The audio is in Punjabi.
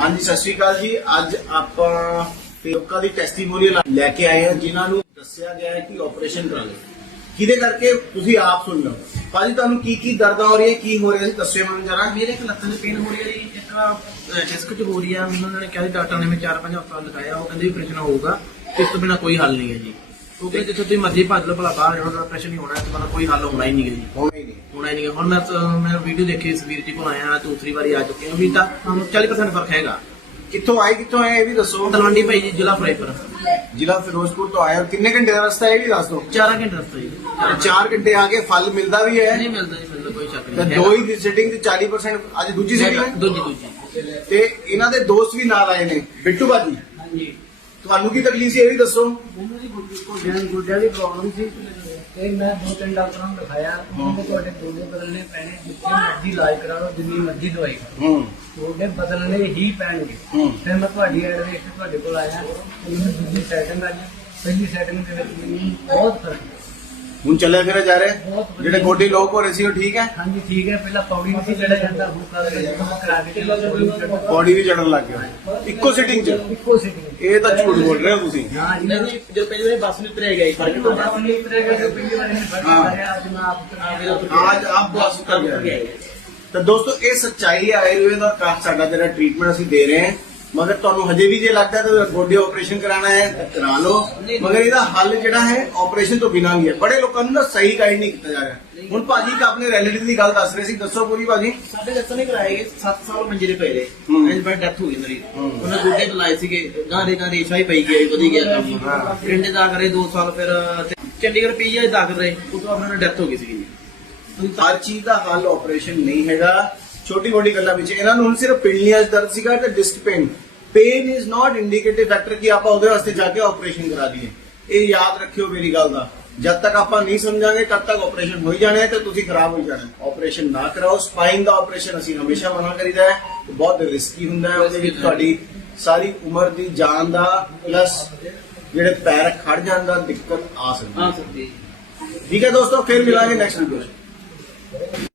ਹਾਂਜੀ, ਸਤਿ ਸ਼੍ਰੀ ਅਕਾਲ ਜੀ। ਅੱਜ ਆਪਾਂ ਲੋਕਾਂ ਦੀ ਟੈਸਟੀਮੋਨੀਅਲ ਲੈ ਕੇ ਆਏ ਹਾਂ, ਜਿਨ੍ਹਾਂ ਨੂੰ ਦੱਸਿਆ ਗਿਆ ਹੈ ਕਿ ਆਪਰੇਸ਼ਨ ਕਰਾ ਕਿਹਦੇ ਕਰਕੇ? ਤੁਸੀਂ ਆਪ ਸੁਣ ਲਓ। ਭਾਜੀ, ਤੁਹਾਨੂੰ ਕੀ ਕੀ ਦਰਦਾਂ ਹੋ ਰਹੀਆਂ, ਕੀ ਹੋ ਰਿਹਾ ਸੀ? ਦੱਸਿਓ ਮੈਨੂੰ ਜਰਾ। ਮੇਰੇ ਇੱਕ ਲੱਤਾਂ 'ਚ ਪੇਨ ਹੋ ਰਹੀ ਹੈ ਜੀ। ਇੱਕ ਡਿਸਕ 'ਚ ਹੋ ਰਹੀ ਆ ਮੈਨੂੰ ਉਹਨਾਂ ਨੇ ਕਿਹਾ ਸੀ ਡਾਕਟਰ ਨੇ ਮੈਂ ਚਾਰ ਪੰਜ ਹਫ਼ਤਾ ਦਿਖਾਇਆ ਉਹ ਕਹਿੰਦੇ ਆਪਰੇਸ਼ਨ ਹੋਊਗਾ। ਇਸ ਤੋਂ ਬਿਨਾ ਕੋਈ ਹੱਲ ਨਹੀਂ ਹੈ ਜੀ। ਉਹ ਕਹਿੰਦੇ ਜਿੱਥੇ ਤੁਸੀਂ ਮਰਜ਼ੀ ਭੱਜ ਲਓ ਭਲਾ ਬਾਹਰ ਜਾਣਾ ਆਪਰੇਸ਼ਨ ਨਹੀਂ ਹੋਣਾ ਇਸ ਤੋਂ ਕੋਈ ਹੱਲ ਹੋਣਾ ਹੀ ਨਹੀਂ ਜੀ ਹੋਣਾ ਹੀ ਨਹੀਂ। ਹੋਣਾ ਹੀ ਨਹੀਂ ਹੈ। ਹੁਣ ਮੈਂ ਤਾਂ- ਮੈਂ ਵੀਡੀਓ ਦੇਖੀ ਇਸ ਵੀਰ ਜੀ ਕੋਲ ਆਇਆ ਦੂਸਰੀ ਵਾਰੀ ਆ ਚੁੱਕੇ ਹਾਂ ਵੀ ਤਾਂ ਸਾਨੂੰ 40% ਫ਼ਰਕ ਹੈਗਾ। ਕਿੱਥੋਂ ਆਏ ਕਿੱਥੋਂ ਆਏ ਇਹ ਵੀ ਦੱਸੋ। ਤਲਵੰਡੀ ਭਾਈ ਜੀ ਜ਼ਿਲ੍ਹਾ ਫਿਰੋਜ਼ਪੁਰ ਜ਼ਿਲ੍ਹਾ ਫਿਰੋਜ਼ਪੁਰ ਤੋਂ ਆਏ ਹੋ। ਕਿੰਨੇ ਘੰਟੇ ਦਾ ਰਸਤਾ ਹੈ ਇਹ ਵੀ ਦੱਸ ਦਿਓ। 4 ਘੰਟੇ ਰਸਤਾ ਜੀ। 4 ਘੰਟੇ ਆ ਕੇ ਫਲ ਮਿਲਦਾ ਵੀ ਹੈ। ਨਹੀਂ ਮਿਲਦਾ ਜੀ ਮਿਲਦਾ ਕੋਈ ਸ਼ੱਕ ਤੇ ਨਹੀਂ ਦੋ ਹੀ ਦੀ ਸਿਟਿੰਗ ਤੇ 40% ਅੱਜ ਦੂਜੀ ਸਿਟਿੰਗ ਹੈ? ਦੂਜੀ ਦੂਜੀ। ਤੇ ਇਹਨਾਂ ਦੇ ਦੋਸਤ ਵੀ ਨਾਲ ਆਏ ਨੇ। ਬਿੱਟੂ ਬਾਜੀ ਹਾਂਜੀ। ਤੁਹਾਨੂੰ ਕੀ ਤਕਲੀਫ ਸੀ ਇਹ ਵੀ ਦੱਸੋ। ਮੈਨੂੰ ਜੀ ਗੋਡਿਆਂ ਗੋਡਿਆਂ ਦੀ ਪ੍ਰੋਬਲਮ ਸੀ। ਤੇ ਮੈਂ ਦੋ ਤਿੰਨ ਡਾਕਟਰਾਂ ਨੂੰ ਦਿਖਾਇਆ। ਉਹਨਾਂ ਤੁਹਾਡੇ ਗੋਡੇ ਬਦਲਣੇ ਪੈਣੇ ਜਿੱਥੇ ਮਰਜ਼ੀ ਇਲਾਜ ਕਰਾ ਲਓ ਜਿੰਨੀ ਮਰਜ਼ੀ ਦਵਾਈ ਹੂੰ। ਗੋਡੇ ਬਦਲਣੇ ਹੀ ਪੈਣਗੇ। ਫਿਰ ਮੈਂ ਤੁਹਾਡੀ ਐਡ ਵੇਖ ਕੇ ਤੁਹਾਡੇ ਕੋਲ ਆਇਆ। ਮੈਨੂੰ ਦੂਜੀ ਸੈਟਿੰਗ ਆਈ। ਪਹਿਲੀ ਸੈਟਿੰਗ ਦੇ ਵਿੱਚ ਮੈਨੂੰ ਬਹੁਤ ਫ਼ਰਕ ਹੁਣ ਚੱਲਿਆ ਫਿਰਿਆ ਜਾ ਰਿਹਾ? ਜਿਹੜੇ ਗੋਡੇ ਲੋਕ ਹੋ ਰਹੇ ਸੀ ਉਹ ਠੀਕ ਹੈ? ਹਾਂਜੀ ਠੀਕ ਹੈ। ਪਹਿਲਾਂ ਪੌੜੀ ਨਹੀਂ ਸੀ ਜਿਹੜਾ ਜਾਂਦਾ ਹੁਣ ਕਰ ਕਰਾ ਕੇ ਚੱਲੋ ਬੋਡੀ ਵੀ ਚੜਨ ਲੱਗ ਗਿਆ। ਇੱਕੋ ਸਿਟਿੰਗ 'ਚ? ਇੱਕੋ ਸੀਟਿੰਗ ਇਹ ਤਾਂ ਝੂਠ ਬੋਲ ਰਹੇ ਹੋ ਤੁਸੀਂ। ਹਾਂ ਜੀ। ਨਹੀਂ ਜਦੋਂ ਪਹਿਲੀ ਬੱਸ ਨੂੰ ਉਤਰਿਆ ਗਿਆ ਫ਼ਰਕ ਤੋਂ ਬਾਅਦ ਨਹੀਂ ਉਤਰੇਗਾ ਜੋ ਪਹਿਲੀ ਵਾਰੀ ਨਹੀਂ ਹਾਂ। ਅੱਜ ਮੈਂ ਆਪ ਅੱਜ ਆਪ ਬੱਸ ਉਤਰ ਗਿਆ। ਤਾਂ ਦੋਸਤੋ ਇਹ ਸੱਚਾਈ ਹੈ ਆਯੁਰਵੇਦ ਦਾ ਸਾਡਾ ਜਿਹੜਾ ਟ੍ਰੀਟਮੈਂਟ ਅਸੀਂ ਦੇ ਰਹੇ ਹਾਂ ਮਗਰ ਤੁਹਾਨੂੰ ਹਜੇ ਵੀ ਜੇ ਲੱਗਦਾ ਤਾਂ ਗੋਡੇ ਆਪਰੇਸ਼ਨ ਕਰਾਣਾ ਹੈ ਤਾਂ ਕਰਾ ਲਓ। ਮਗਰ ਇਹਦਾ ਹੱਲ ਜਿਹੜਾ ਹੈ ਆਪਰੇਸ਼ਨ ਤੋਂ ਬਿਨਾਂ ਵੀ ਹੈ। ਬੜੇ ਲੋਕਾਂ ਨੂੰ ਨਾ ਸਹੀ ਗਾਈਡ ਨਹੀਂ ਕੀਤਾ ਜਾ ਰਿਹਾ। ਹੁਣ ਭਾਜੀ ਇੱਕ ਆਪਣੇ ਰਿਲੇਟਿਵ ਦੀ ਗੱਲ ਦੱਸ ਰਹੇ ਸੀ। ਦੱਸੋ ਪੂਰੀ ਭਾਜੀ। ਸਾਡੇ ਦੱਸਣ ਨਹੀਂ ਕਰਾਏ ਗਏ। 7 ਸਾਲ ਮੰਜੇ ਦੇ ਪਏ ਰਹੇ। ਐਂ ਬਾਅਦ ਡੈਥ ਹੋ ਗਈ ਮੇਰੀ। ਉਹਨਾਂ ਗੋਡੇ ਲਾਏ ਸੀਗੇ। ਗਾਰੇ ਗਾਰੇ ਰੇਸ਼ਾ ਹੀ ਪਈ ਗਿਆ ਵਧੀ ਗਿਆ ਕੰਮ। ਪਿੰਡੇ ਦਾ ਕਰੇ 2 ਸਾਲ ਫਿਰ ਚੰਡੀਗੜ੍ਹ ਪੀਜੀਆਈ ਦਾਖਲ ਰਹੇ। ਉਸ ਤੋਂ ਬਾਅਦ ਉਹਨਾਂ ਦੀ ਡੈਥ ਹੋ ਗਈ ਸੀਗੀ। ਹਰ ਚੀਜ਼ ਦਾ ਹੱਲ ਆਪਰੇਸ਼ਨ ਨਹੀਂ ਹੈਗਾ। ਛੋਟੀ ਮੋਟੀ ਗੱਲਾਂ ਵਿੱਚ। ਇਹਨਾਂ ਨੂੰ ਹੁਣ ਸਿਰਫ ਪਿੰਡਲੀਆਂ 'ਚ ਦਰਦ ਸੀਗਾ ਤੇ disc pain pain is not indicative factor ਕਿ ਆਪਾਂ ਉਹਦੇ ਵਾਸਤੇ ਜਾ ਕੇ ਆਪਰੇਸ਼ਨ ਕਰਾ ਦਈਏ। ਇਹ ਯਾਦ ਰੱਖਿਓ ਮੇਰੀ ਗੱਲ ਦਾ। ਜਦ ਤੱਕ ਆਪਾਂ ਨਹੀਂ ਸਮਝਾਂਗੇ ਤਦ ਤੱਕ ਆਪਰੇਸ਼ਨ ਹੋ ਹੀ ਜਾਣਾ ਹੈ ਤੇ ਤੁਸੀਂ ਖਰਾਬ ਹੋ ਜਾਣਾ ਆਪਰੇਸ਼ਨ ਨਾ ਕਰਾਓ। ਸਪਾਈਨ ਦਾ ਆਪਰੇਸ਼ਨ ਅਸੀਂ ਹਮੇਸ਼ਾ ਮਨਾ ਕਰੀਦਾ ਹੈ। ਬਹੁਤ ਰਿਸਕੀ ਹੁੰਦਾ ਹੈ। ਉਹਦੇ ਵਿੱਚ ਤੁਹਾਡੀ ਸਾਰੀ ਉਮਰ ਦੀ ਜਾਨ ਦਾ ਪਲੱਸ ਜਿਹੜੇ ਪੈਰ ਖੜ ਜਾਣ ਦਾ ਦਿੱਕਤ ਆ ਸਕਦੀ ਹੈ। ਠੀਕ ਹੈ ਦੋਸਤੋ ਫਿਰ ਮਿਲਾਂਗੇ ਨੈਕਸਟ ਵੀਡੀਓ